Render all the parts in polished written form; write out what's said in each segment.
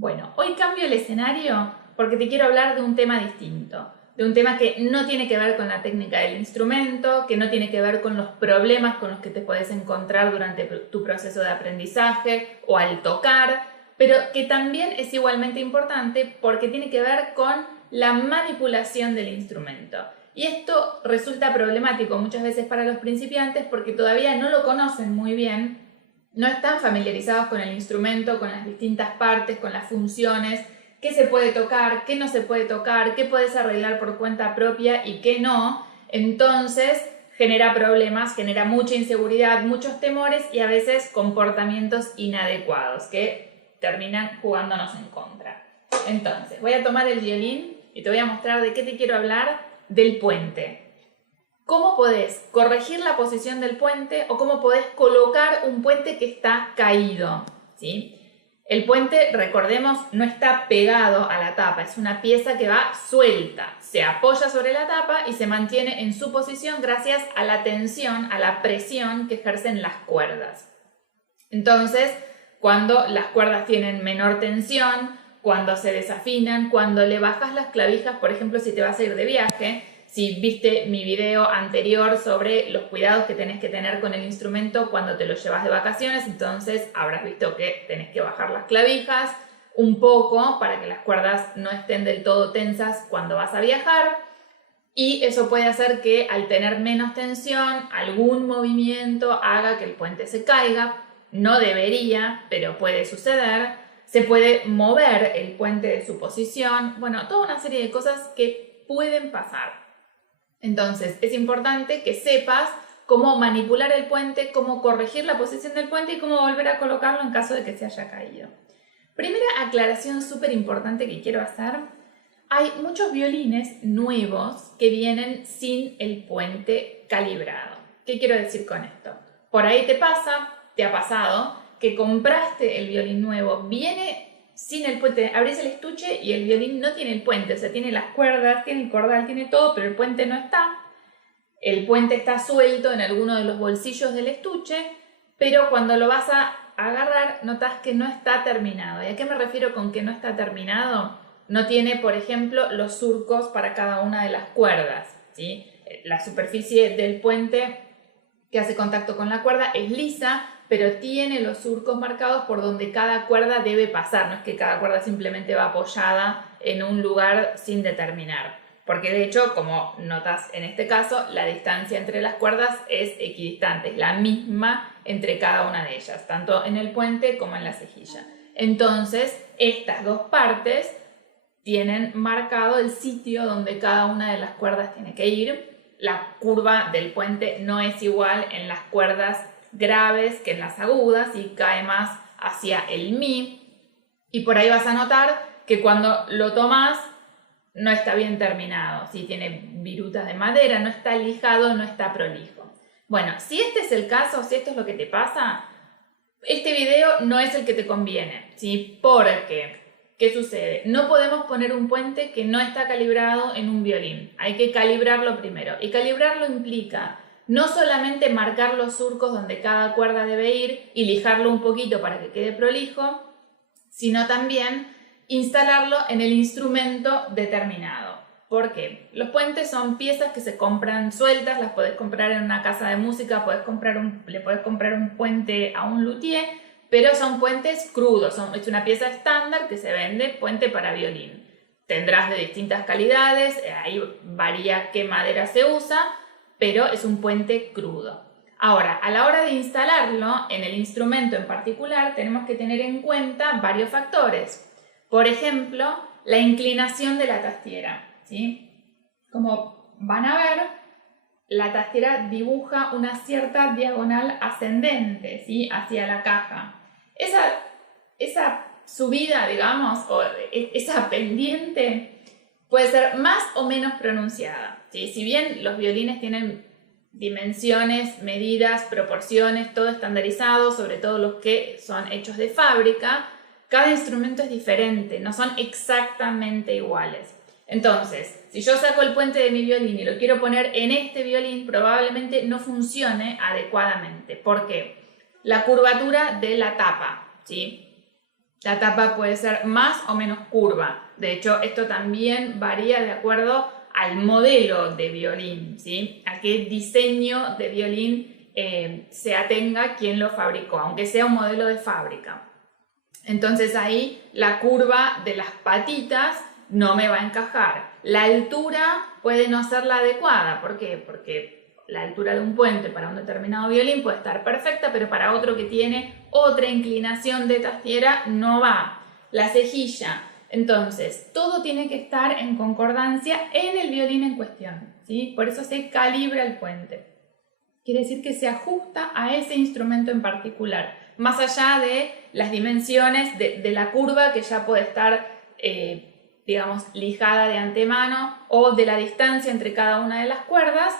Bueno, hoy cambio el escenario porque te quiero hablar de un tema distinto, de un tema que no tiene que ver con la técnica del instrumento, que no tiene que ver con los problemas con los que te puedes encontrar durante tu proceso de aprendizaje o al tocar, pero que también es igualmente importante porque tiene que ver con la manipulación del instrumento. Y esto resulta problemático muchas veces para los principiantes porque todavía no lo conocen muy bien, no están familiarizados con el instrumento, con las distintas partes, con las funciones, qué se puede tocar, qué no se puede tocar, qué puedes arreglar por cuenta propia y qué no. Entonces genera problemas, genera mucha inseguridad, muchos temores y a veces comportamientos inadecuados que terminan jugándonos en contra. Entonces, voy a tomar el violín y te voy a mostrar de qué te quiero hablar, del puente. ¿Cómo podés corregir la posición del puente o cómo podés colocar un puente que está caído? ¿Sí? El puente, recordemos, no está pegado a la tapa, es una pieza que va suelta, se apoya sobre la tapa y se mantiene en su posición gracias a la tensión, a la presión que ejercen las cuerdas. Entonces, cuando las cuerdas tienen menor tensión, cuando se desafinan, cuando le bajas las clavijas, por ejemplo, si te vas a ir de viaje, si viste mi video anterior sobre los cuidados que tenés que tener con el instrumento cuando te lo llevas de vacaciones, entonces habrás visto que tenés que bajar las clavijas un poco para que las cuerdas no estén del todo tensas cuando vas a viajar. Y eso puede hacer que al tener menos tensión, algún movimiento haga que el puente se caiga. No debería, pero puede suceder. Se puede mover el puente de su posición. Bueno, toda una serie de cosas que pueden pasar. Entonces, es importante que sepas cómo manipular el puente, cómo corregir la posición del puente y cómo volver a colocarlo en caso de que se haya caído. Primera aclaración súper importante que quiero hacer. Hay muchos violines nuevos que vienen sin el puente calibrado. ¿Qué quiero decir con esto? Por ahí te ha pasado, que compraste el violín nuevo, viene sin el puente, abrís el estuche y el violín no tiene el puente, o sea, tiene las cuerdas, tiene el cordal, tiene todo, pero el puente no está. El puente está suelto en alguno de los bolsillos del estuche, pero cuando lo vas a agarrar notas que no está terminado. ¿Y a qué me refiero con que no está terminado? No tiene, por ejemplo, los surcos para cada una de las cuerdas, ¿sí? La superficie del puente que hace contacto con la cuerda es lisa, pero tiene los surcos marcados por donde cada cuerda debe pasar. No es que cada cuerda simplemente va apoyada en un lugar sin determinar. Porque de hecho, como notas en este caso, la distancia entre las cuerdas es equidistante, es la misma entre cada una de ellas, tanto en el puente como en la cejilla. Entonces, estas dos partes tienen marcado el sitio donde cada una de las cuerdas tiene que ir. La curva del puente no es igual en las cuerdas graves que en las agudas y cae más hacia el mi. Y por ahí vas a notar que cuando lo tomas no está bien terminado, ¿sí? Tiene virutas de madera, no está lijado, no está prolijo. Bueno, si este es el caso, si esto es lo que te pasa, este video no es el que te conviene, ¿sí? Porque ¿qué sucede? No podemos poner un puente que no está calibrado en un violín. Hay que calibrarlo primero. Y calibrarlo implica no solamente marcar los surcos donde cada cuerda debe ir y lijarlo un poquito para que quede prolijo, sino también instalarlo en el instrumento determinado. ¿Por qué? Los puentes son piezas que se compran sueltas, las podés comprar en una casa de música, le podés comprar un puente a un luthier, pero son puentes crudos, es una pieza estándar que se vende, puente para violín. Tendrás de distintas calidades, ahí varía qué madera se usa, pero es un puente crudo. Ahora, a la hora de instalarlo en el instrumento en particular, tenemos que tener en cuenta varios factores. Por ejemplo, la inclinación de la tastiera, ¿sí? Como van a ver, la tastiera dibuja una cierta diagonal ascendente, ¿sí? Hacia la caja. Esa subida, digamos, o esa pendiente puede ser más o menos pronunciada, ¿sí? Si bien los violines tienen dimensiones, medidas, proporciones, todo estandarizado, sobre todo los que son hechos de fábrica, cada instrumento es diferente, no son exactamente iguales. Entonces, si yo saco el puente de mi violín y lo quiero poner en este violín, probablemente no funcione adecuadamente. ¿Por qué? La curvatura de la tapa, ¿sí? La tapa puede ser más o menos curva. De hecho, esto también varía de acuerdo al modelo de violín, ¿sí? A qué diseño de violín se atenga quien lo fabricó, aunque sea un modelo de fábrica. Entonces ahí la curva de las patitas no me va a encajar. La altura puede no ser la adecuada. ¿Por qué? Porque la altura de un puente para un determinado violín puede estar perfecta, pero para otro que tiene otra inclinación de tastiera no va. La cejilla. Entonces, todo tiene que estar en concordancia en el violín en cuestión, ¿sí? Por eso se calibra el puente. Quiere decir que se ajusta a ese instrumento en particular, más allá de las dimensiones de la curva que ya puede estar, digamos, lijada de antemano, o de la distancia entre cada una de las cuerdas.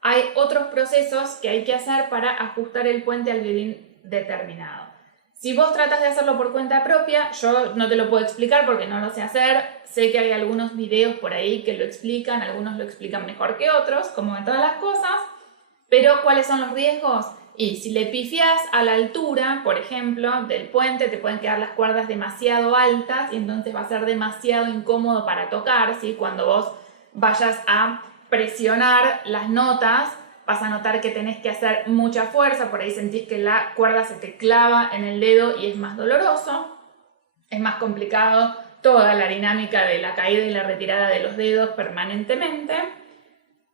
Hay otros procesos que hay que hacer para ajustar el puente al violín determinado. Si vos tratas de hacerlo por cuenta propia, yo no te lo puedo explicar porque no lo sé hacer. Sé que hay algunos videos por ahí que lo explican, algunos lo explican mejor que otros, como en todas las cosas. Pero ¿cuáles son los riesgos? Y si le pifias a la altura, por ejemplo, del puente, te pueden quedar las cuerdas demasiado altas y entonces va a ser demasiado incómodo para tocar, ¿sí? Cuando vos vayas a presionar las notas, vas a notar que tenés que hacer mucha fuerza, por ahí sentís que la cuerda se te clava en el dedo y es más doloroso, es más complicado toda la dinámica de la caída y la retirada de los dedos permanentemente.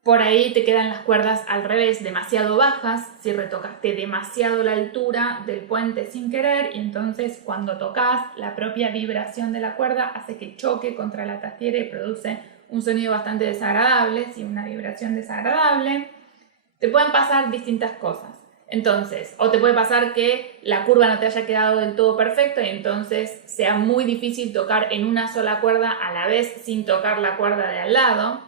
Por ahí te quedan las cuerdas al revés, demasiado bajas, si retocaste demasiado la altura del puente sin querer, y entonces cuando tocas, la propia vibración de la cuerda hace que choque contra la tastiera y produce un sonido bastante desagradable, ¿sí? Una vibración desagradable. Te pueden pasar distintas cosas. Entonces, o te puede pasar que la curva no te haya quedado del todo perfecta y entonces sea muy difícil tocar en una sola cuerda a la vez sin tocar la cuerda de al lado.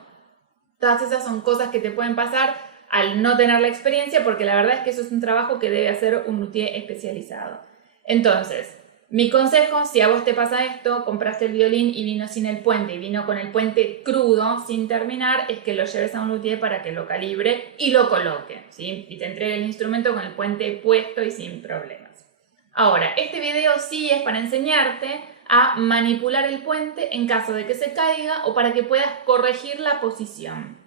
Todas esas son cosas que te pueden pasar al no tener la experiencia, porque la verdad es que eso es un trabajo que debe hacer un luthier especializado. Entonces, mi consejo, si a vos te pasa esto, compraste el violín y vino sin el puente y vino con el puente crudo, sin terminar, es que lo lleves a un luthier para que lo calibre y lo coloque, ¿sí? Y te entregue el instrumento con el puente puesto y sin problemas. Ahora, este video sí es para enseñarte a manipular el puente en caso de que se caiga o para que puedas corregir la posición.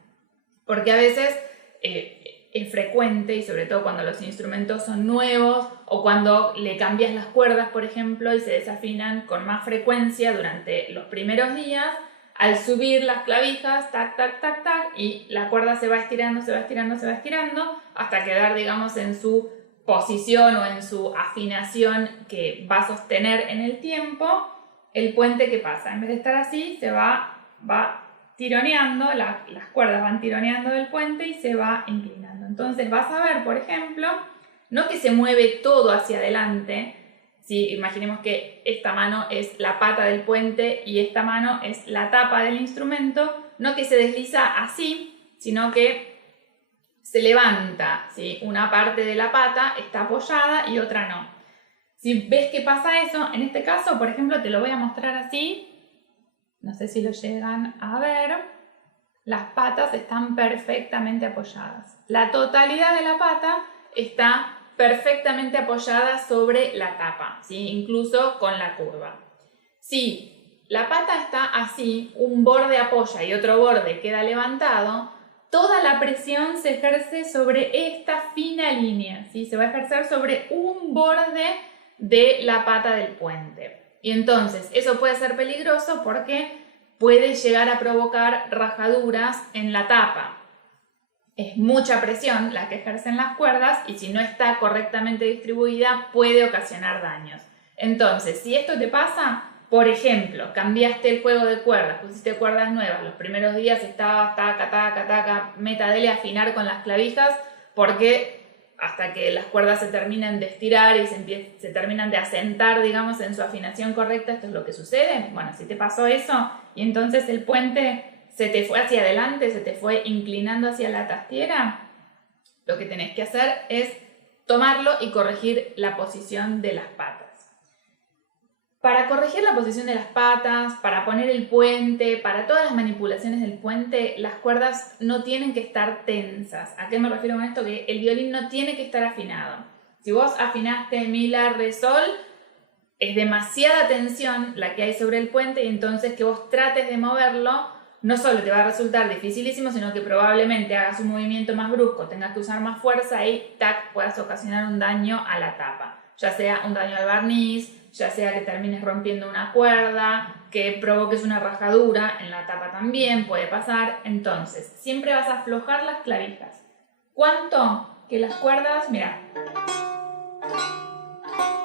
Porque a veces es frecuente, y sobre todo cuando los instrumentos son nuevos o cuando le cambias las cuerdas, por ejemplo, y se desafinan con más frecuencia durante los primeros días, al subir las clavijas, tac, tac, tac, tac, y la cuerda se va estirando, se va estirando, se va estirando, hasta quedar, digamos, en su posición o en su afinación que va a sostener en el tiempo. El puente, ¿qué pasa? En vez de estar así, se va tironeando, las cuerdas van tironeando del puente y se va inclinando. Entonces vas a ver, por ejemplo, no que se mueve todo hacia adelante, ¿sí? Imaginemos que esta mano es la pata del puente y esta mano es la tapa del instrumento, no que se desliza así, sino que se levanta, ¿sí? Una parte de la pata está apoyada y otra no. Si ves que pasa eso, en este caso, por ejemplo, te lo voy a mostrar así. No sé si lo llegan a ver. Las patas están perfectamente apoyadas. La totalidad de la pata está perfectamente apoyada sobre la tapa, ¿sí? Incluso con la curva. Si la pata está así, un borde apoya y otro borde queda levantado, toda la presión se ejerce sobre esta fina línea, ¿sí? Se va a ejercer sobre un borde de la pata del puente. Y entonces eso puede ser peligroso porque puede llegar a provocar rajaduras en la tapa. Es mucha presión la que ejercen las cuerdas y si no está correctamente distribuida puede ocasionar daños. Entonces, si esto te pasa, por ejemplo, cambiaste el juego de cuerdas, pusiste cuerdas nuevas, los primeros días estaba taca, taca, taca, métadele a afinar con las clavijas porque hasta que las cuerdas se terminan de estirar y se terminan de asentar, digamos, en su afinación correcta, esto es lo que sucede. Bueno, si te pasó eso y entonces el puente se te fue hacia adelante, se te fue inclinando hacia la tastiera, lo que tenés que hacer es tomarlo y corregir la posición de las patas. Para corregir la posición de las patas, para poner el puente, para todas las manipulaciones del puente, las cuerdas no tienen que estar tensas. ¿A qué me refiero con esto? Que el violín no tiene que estar afinado. Si vos afinaste mi, la, re, sol, es demasiada tensión la que hay sobre el puente y entonces que vos trates de moverlo no solo te va a resultar dificilísimo, sino que probablemente hagas un movimiento más brusco, tengas que usar más fuerza y tac, puedas ocasionar un daño a la tapa. Ya sea un daño al barniz, ya sea que termines rompiendo una cuerda, que provoques una rajadura en la tapa también puede pasar. Entonces, siempre vas a aflojar las clavijas. ¿Cuánto? Que las cuerdas, mira,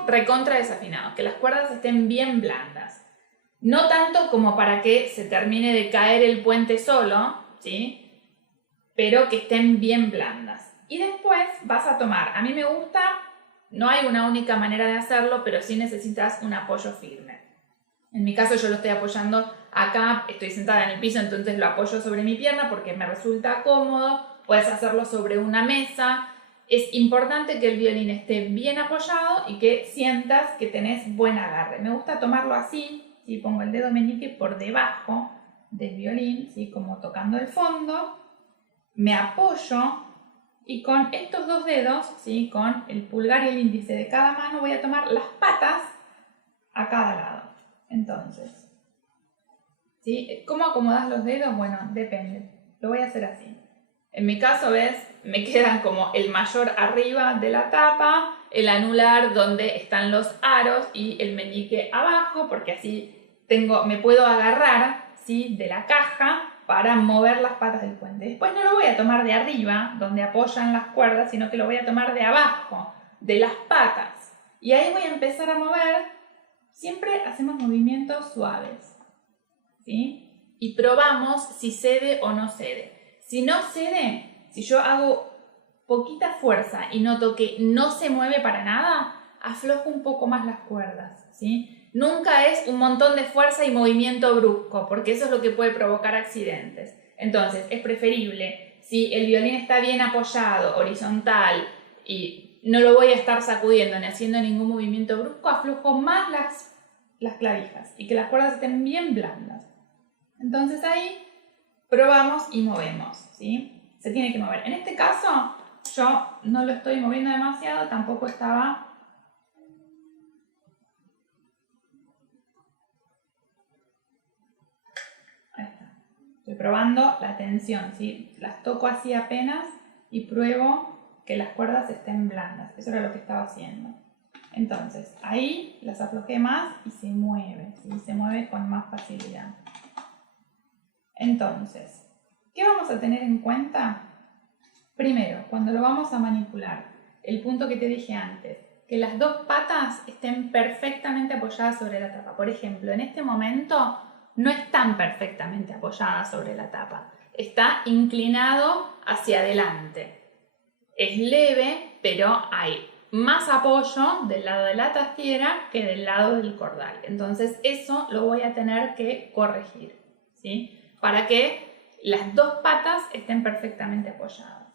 recontra desafinado, que las cuerdas estén bien blandas. No tanto como para que se termine de caer el puente solo, ¿sí? Pero que estén bien blandas. Y después vas a tomar, a mí me gusta, no hay una única manera de hacerlo, pero sí necesitas un apoyo firme. En mi caso yo lo estoy apoyando acá, estoy sentada en el piso, entonces lo apoyo sobre mi pierna porque me resulta cómodo. Puedes hacerlo sobre una mesa. Es importante que el violín esté bien apoyado y que sientas que tenés buen agarre. Me gusta tomarlo así. ¿Sí? Pongo el dedo meñique por debajo del violín, ¿sí? Como tocando el fondo, me apoyo y con estos dos dedos, ¿sí? Con el pulgar y el índice de cada mano voy a tomar las patas a cada lado. Entonces, ¿sí? ¿Cómo acomodas los dedos? Bueno, depende, lo voy a hacer así. En mi caso, ¿ves? Me quedan como el mayor arriba de la tapa, el anular donde están los aros y el meñique abajo, porque así me puedo agarrar, ¿sí? De la caja para mover las patas del puente. Después no lo voy a tomar de arriba, donde apoyan las cuerdas, sino que lo voy a tomar de abajo, de las patas. Y ahí voy a empezar a mover. Siempre hacemos movimientos suaves, ¿sí? Y probamos si cede o no cede. Si no cede, si yo hago poquita fuerza y noto que no se mueve para nada, aflojo un poco más las cuerdas, ¿sí? Nunca es un montón de fuerza y movimiento brusco, porque eso es lo que puede provocar accidentes. Entonces, es preferible, si el violín está bien apoyado, horizontal, y no lo voy a estar sacudiendo ni haciendo ningún movimiento brusco, aflojo más las clavijas y que las cuerdas estén bien blandas. Entonces ahí probamos y movemos, ¿sí? Se tiene que mover. En este caso, yo no lo estoy moviendo demasiado, tampoco estaba... Ahí está. Estoy probando la tensión, ¿sí? Las toco así apenas y pruebo que las cuerdas estén blandas. Eso era lo que estaba haciendo. Entonces, ahí las aflojé más y se mueve, ¿sí? Se mueve con más facilidad. Entonces, ¿qué vamos a tener en cuenta? Primero, cuando lo vamos a manipular, el punto que te dije antes, que las dos patas estén perfectamente apoyadas sobre la tapa. Por ejemplo, en este momento no están perfectamente apoyadas sobre la tapa. Está inclinado hacia adelante. Es leve, pero hay más apoyo del lado de la tastiera que del lado del cordal. Entonces eso lo voy a tener que corregir, ¿sí? Para que las dos patas estén perfectamente apoyadas.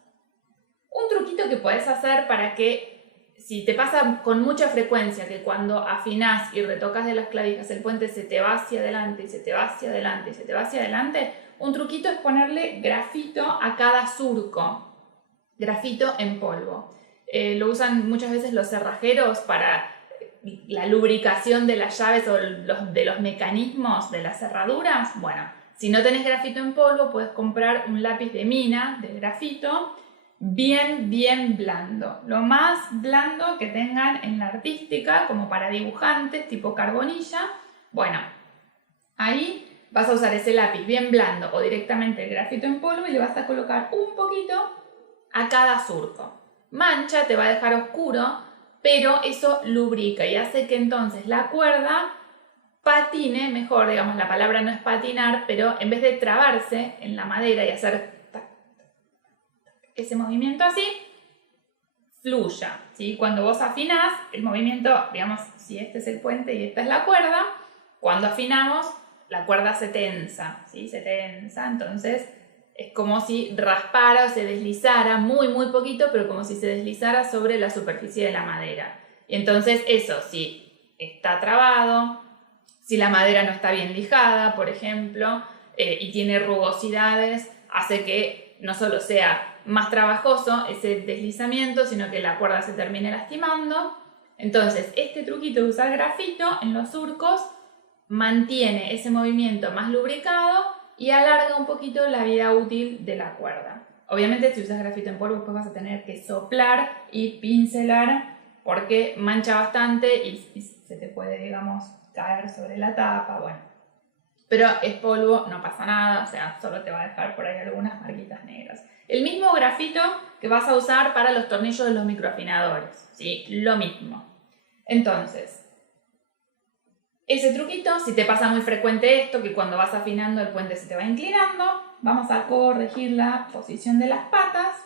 Un truquito que puedes hacer para que, si te pasa con mucha frecuencia que cuando afinás y retocas de las clavijas el puente se te va hacia adelante y se te va hacia adelante y se te va hacia adelante, un truquito es ponerle grafito a cada surco, grafito en polvo. Lo usan muchas veces los cerrajeros para la lubricación de las llaves o de los mecanismos de las cerraduras. Bueno, si no tenés grafito en polvo, puedes comprar un lápiz de mina de grafito bien blando. Lo más blando que tengan en la artística, como para dibujantes, tipo carbonilla. Bueno, ahí vas a usar ese lápiz bien blando o directamente el grafito en polvo y le vas a colocar un poquito a cada surco. Mancha, te va a dejar oscuro, pero eso lubrica y hace que entonces la cuerda patine mejor. Digamos, la palabra no es patinar, pero en vez de trabarse en la madera y hacer ese movimiento así, fluya, ¿sí? Cuando vos afinás, el movimiento, digamos, si este es el puente y esta es la cuerda, cuando afinamos, la cuerda se tensa, ¿sí? Se tensa, entonces es como si raspara o se deslizara, muy poquito, pero como si se deslizara sobre la superficie de la madera. Y entonces eso, si está trabado, si la madera no está bien lijada, por ejemplo, y tiene rugosidades, hace que no solo sea más trabajoso ese deslizamiento, sino que la cuerda se termine lastimando. Entonces, este truquito de usar grafito en los surcos mantiene ese movimiento más lubricado y alarga un poquito la vida útil de la cuerda. Obviamente, si usas grafito en polvo, después vas a tener que soplar y pincelar porque mancha bastante y se te puede, digamos, caer sobre la tapa, bueno. Pero es polvo, no pasa nada, o sea, solo te va a dejar por ahí algunas marquitas negras. El mismo grafito que vas a usar para los tornillos de los microafinadores, ¿sí? Lo mismo. Entonces, ese truquito, si te pasa muy frecuente esto, que cuando vas afinando el puente se te va inclinando, vamos a corregir la posición de las patas.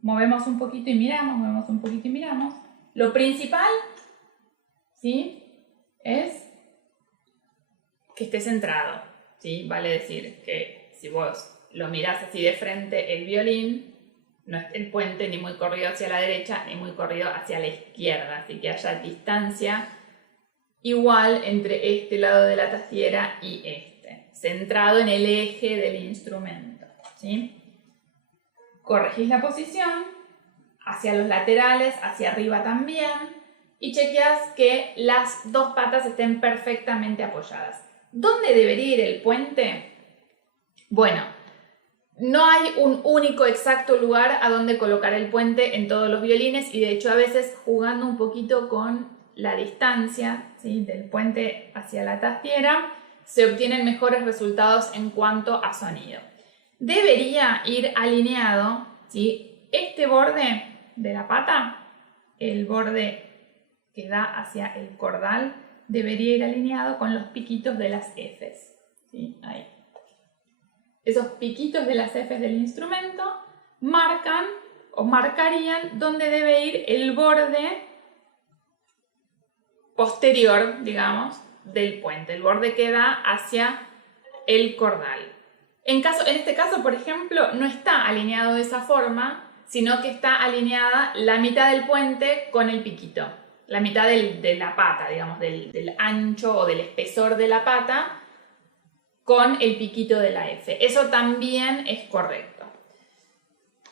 Movemos un poquito y miramos, movemos un poquito y miramos. Lo principal, ¿sí?, es que esté centrado, ¿sí? Vale decir que si vos lo mirás así de frente el violín, no es el puente ni muy corrido hacia la derecha ni muy corrido hacia la izquierda, así que haya distancia igual entre este lado de la tastiera y este, centrado en el eje del instrumento, ¿sí? Corregís la posición hacia los laterales, hacia arriba también, y chequeas que las dos patas estén perfectamente apoyadas. ¿Dónde debería ir el puente? Bueno, no hay un único exacto lugar a donde colocar el puente en todos los violines y de hecho a veces jugando un poquito con la distancia, ¿sí?, del puente hacia la tastiera se obtienen mejores resultados en cuanto a sonido. Debería ir alineado, ¿sí?, este borde de la pata, el borde que da hacia el cordal, debería ir alineado con los piquitos de las Fs, ¿sí? Ahí. Esos piquitos de las Fs del instrumento marcan o marcarían dónde debe ir el borde posterior, digamos, del puente, el borde que da hacia el cordal. En este caso, por ejemplo, no está alineado de esa forma, sino que está alineada la mitad del puente con el piquito. La mitad de la pata, digamos, del ancho o del espesor de la pata con el piquito de la F. Eso también es correcto.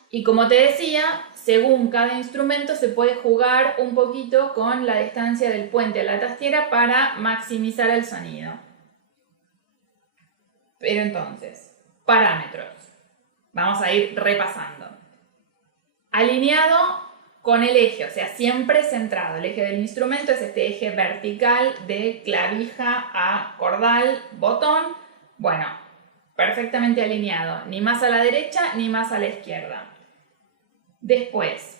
Y como te decía, según cada instrumento se puede jugar un poquito con la distancia del puente a la tastiera para maximizar el sonido. Pero entonces, parámetros. Vamos a ir repasando. Alineado con el eje, o sea, siempre centrado. El eje del instrumento es este eje vertical de clavija a cordal, botón. Bueno, perfectamente alineado, ni más a la derecha ni más a la izquierda. Después,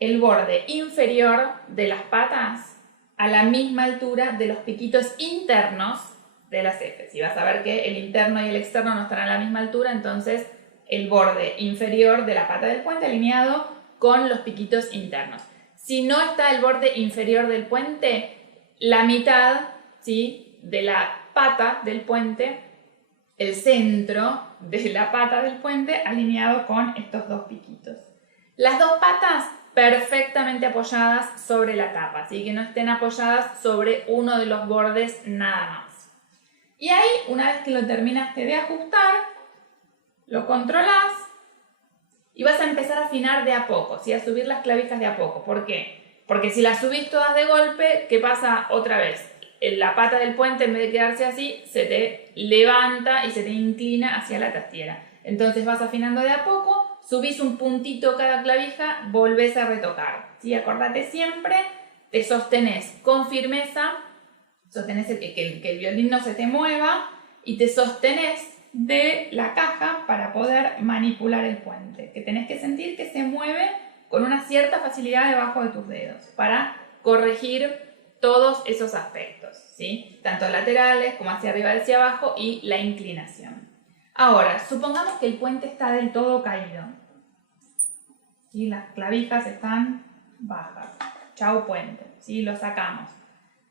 el borde inferior de las patas a la misma altura de los piquitos internos de las Fs. Y vas a ver que el interno y el externo no están a la misma altura, entonces el borde inferior de la pata del puente alineado con los piquitos internos. Si no está el borde inferior del puente, la mitad, ¿sí?, de la pata del puente, el centro de la pata del puente alineado con estos dos piquitos. Las dos patas perfectamente apoyadas sobre la tapa, así que no estén apoyadas sobre uno de los bordes nada más. Y ahí, una vez que lo terminaste de ajustar, lo controlás y vas a empezar a afinar de a poco, ¿sí?, a subir las clavijas de a poco. ¿Por qué? Porque si las subís todas de golpe, ¿qué pasa otra vez? La pata del puente, en vez de quedarse así, se te levanta y se te inclina hacia la tastiera. Entonces vas afinando de a poco, subís un puntito cada clavija, volvés a retocar, ¿sí? Acordate siempre, te sostenés con firmeza, sostenés que el violín no se te mueva y te sostenés de la caja para poder manipular el puente, que tenés que sentir que se mueve con una cierta facilidad debajo de tus dedos para corregir todos esos aspectos, ¿sí?, tanto laterales como hacia arriba y hacia abajo y la inclinación. Ahora, supongamos que el puente está del todo caído y las clavijas están bajas. Chau puente, ¿sí?, lo sacamos.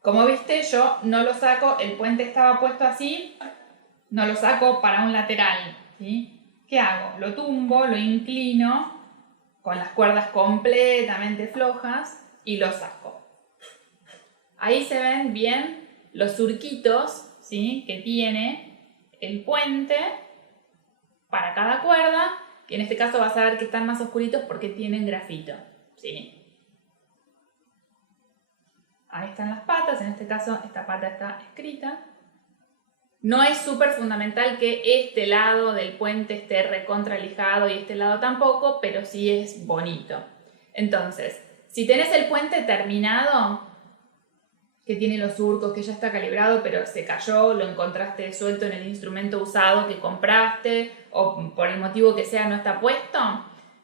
Como viste, yo no lo saco, el puente estaba puesto así, no lo saco para un lateral, ¿sí? ¿Qué hago? Lo tumbo, lo inclino con las cuerdas completamente flojas y lo saco. Ahí se ven bien los surquitos, ¿sí?, que tiene el puente para cada cuerda, que en este caso vas a ver que están más oscuritos porque tienen grafito, ¿sí? Ahí están las patas, en este caso esta pata está escrita. No es súper fundamental que este lado del puente esté recontralijado y este lado tampoco, pero sí es bonito. Entonces, si tenés el puente terminado, que tiene los surcos, que ya está calibrado, pero se cayó, lo encontraste suelto en el instrumento usado que compraste, o por el motivo que sea no está puesto,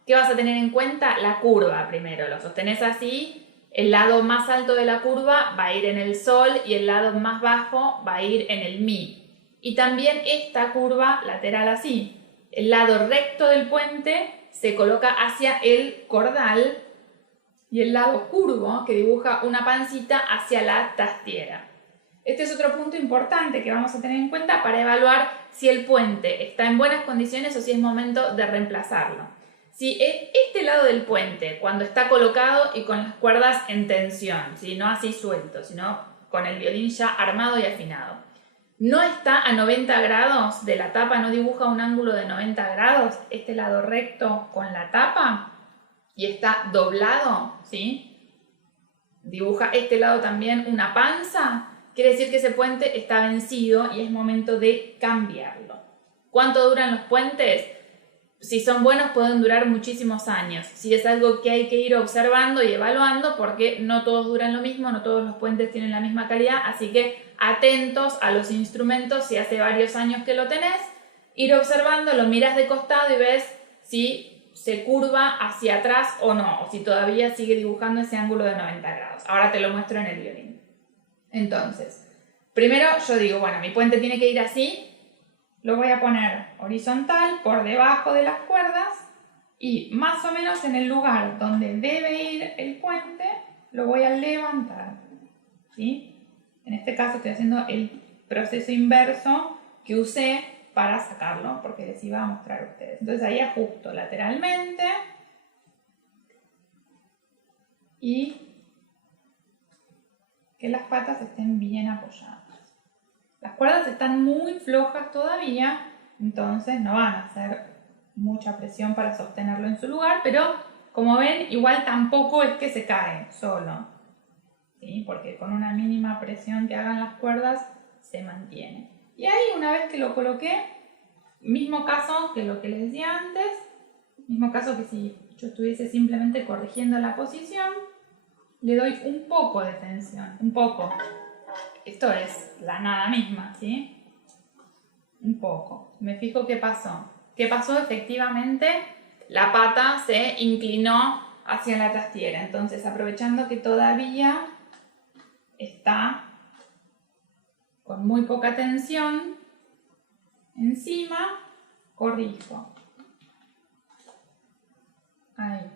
¿qué vas a tener en cuenta? La curva primero, lo sostenés así. El lado más alto de la curva va a ir en el sol y el lado más bajo va a ir en el mi. Y también esta curva lateral así. El lado recto del puente se coloca hacia el cordal y el lado curvo, que dibuja una pancita, hacia la trastiera. Este es otro punto importante que vamos a tener en cuenta para evaluar si el puente está en buenas condiciones o si es momento de reemplazarlo. Si este lado del puente, cuando está colocado y con las cuerdas en tensión, ¿sí? No así suelto, sino con el violín ya armado y afinado, no está a 90 grados de la tapa, no dibuja un ángulo de 90 grados, este lado recto con la tapa, y está doblado, ¿sí? Dibuja este lado también una panza, quiere decir que ese puente está vencido y es momento de cambiarlo. ¿Cuánto duran los puentes? Si son buenos pueden durar muchísimos años. Si es algo que hay que ir observando y evaluando porque no todos duran lo mismo, no todos los puentes tienen la misma calidad, así que atentos a los instrumentos si hace varios años que lo tenés, ir observando, lo miras de costado y ves si se curva hacia atrás o no, o si todavía sigue dibujando ese ángulo de 90 grados. Ahora te lo muestro en el violín. Entonces, primero yo digo, bueno, mi puente tiene que ir así. Lo voy a poner horizontal por debajo de las cuerdas y más o menos en el lugar donde debe ir el puente lo voy a levantar, ¿sí? En este caso estoy haciendo el proceso inverso que usé para sacarlo porque les iba a mostrar a ustedes. Entonces ahí ajusto lateralmente y que las patas estén bien apoyadas. Las cuerdas están muy flojas todavía, entonces no van a hacer mucha presión para sostenerlo en su lugar, pero como ven, igual tampoco es que se cae solo, ¿sí? Porque con una mínima presión que hagan las cuerdas se mantiene. Y ahí, una vez que lo coloqué, mismo caso que lo que les decía antes, mismo caso que si yo estuviese simplemente corrigiendo la posición, le doy un poco de tensión, un poco. Esto es la nada misma, ¿sí? Un poco. Me fijo qué pasó. ¿Qué pasó? Efectivamente, la pata se inclinó hacia la trastiera. Entonces, aprovechando que todavía está con muy poca tensión encima, corrijo. Ahí.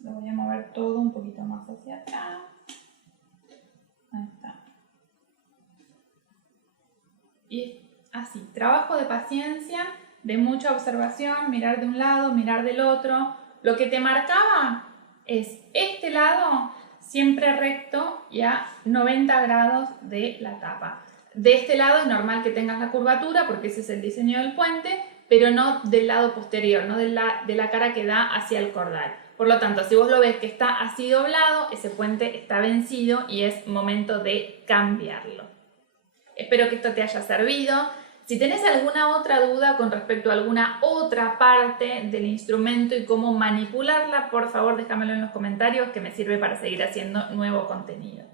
Lo voy a mover todo un poquito más hacia atrás. Ahí está. Y así, trabajo de paciencia, de mucha observación, mirar de un lado, mirar del otro. Lo que te marcaba es este lado siempre recto y a 90 grados de la tapa. De este lado es normal que tengas la curvatura porque ese es el diseño del puente, pero no del lado posterior, no de la cara que da hacia el cordal. Por lo tanto, si vos lo ves que está así doblado, ese puente está vencido y es momento de cambiarlo. Espero que esto te haya servido. Si tenés alguna otra duda con respecto a alguna otra parte del instrumento y cómo manipularla, por favor déjamelo en los comentarios que me sirve para seguir haciendo nuevo contenido.